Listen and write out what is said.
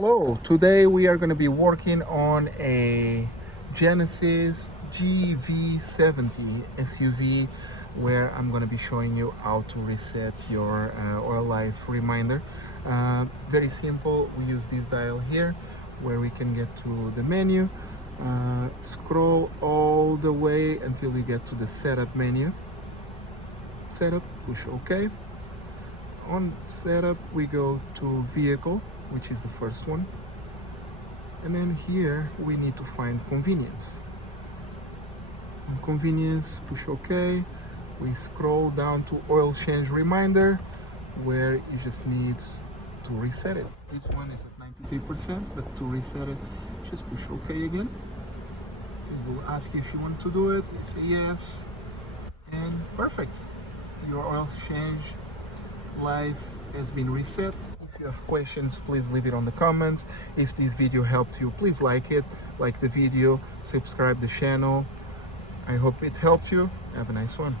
Hello, today we are going to be working on a Genesis GV70 SUV where I'm going to be showing you how to reset your oil life reminder. Very simple. We use this dial here where we can get to the menu, scroll all the way until we get to the setup menu. Setup, push OK. On setup we go to vehicle, which is the first one, and then here we need to find convenience. On convenience, push OK. We scroll down to oil change reminder, where you just need to reset it. This one is at 93%, but to reset it, just push OK again. It will ask you if you want to do it. You say yes, and perfect. Your oil change life has been reset. If you have questions, please leave it on the comments. If this video helped you, please like it, like the video, subscribe the channel. I hope it helped you. Have a nice one.